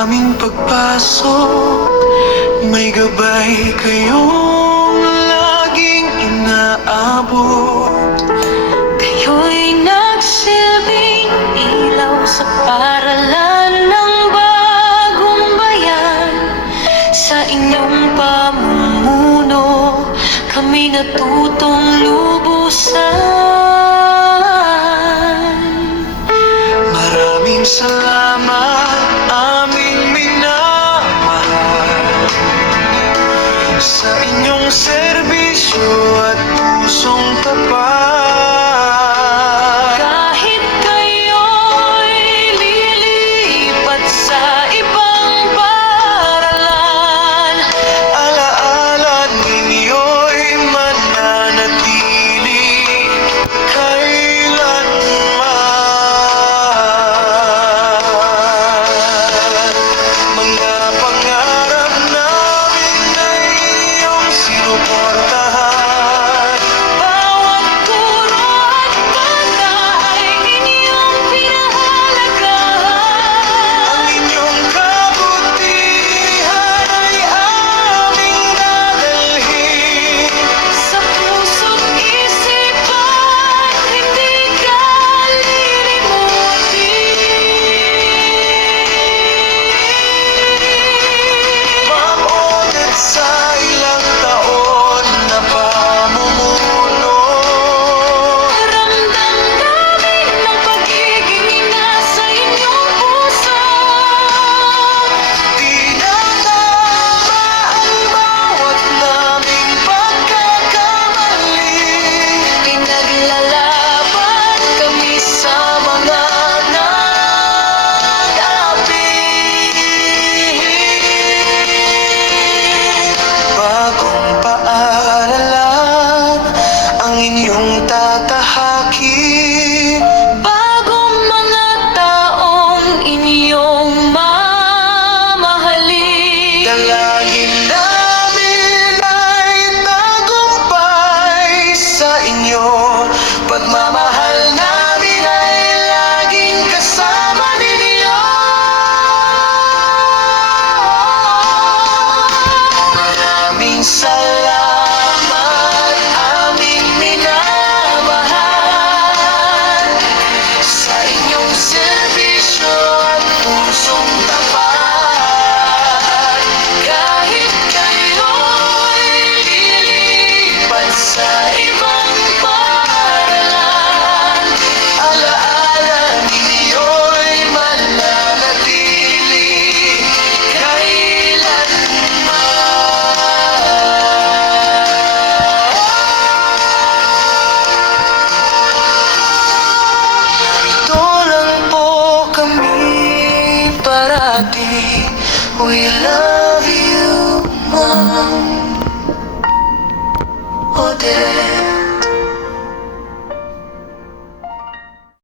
aming pagpasok, may gabay kayong laging inaabot. Kayo'y nagsilbing ilaw sa paaralan ng bagong bayan. Sa inyong pamumuno, kami natutong lubusan. Maraming salamat, aming minamahal, sa inyong serbisyo at pusong tapat. Kahit kayo'y lilipat sa ibang paaralan, Alaala ninyo'y mananatili kailanman. Mga pangarap namin ay iyong sinuportahan. bawat turo at banda ay inyong pinahalagahan. Ang inyong kabutihan ay aming dadalhin. Sa puso't isipan, hindi ka lilimutin. Mabutit sa ilang taon na pamumuno. Ramdam namin ang pagiging nasa inyong puso. Tinatama ang bawat naming pagkakamali. Pinaglalaban kami sa mga nag-aapi. Bagong paaralan ang inyong tatahakin. Bagong mga taong inyong mamahalin. Dalangin namin ay tagumpay sa inyo. Pagmamahal namin ay laging kasama ninyo. Maraming salamat, aming minamahal, sa inyong serbisyo at pusong tapat. Kahit kayo'y lilipat sa ibang paaralan, Alaala ninyo'y mananatili kailanman. Ito lang po kami parati. We love you, Mom. Odette.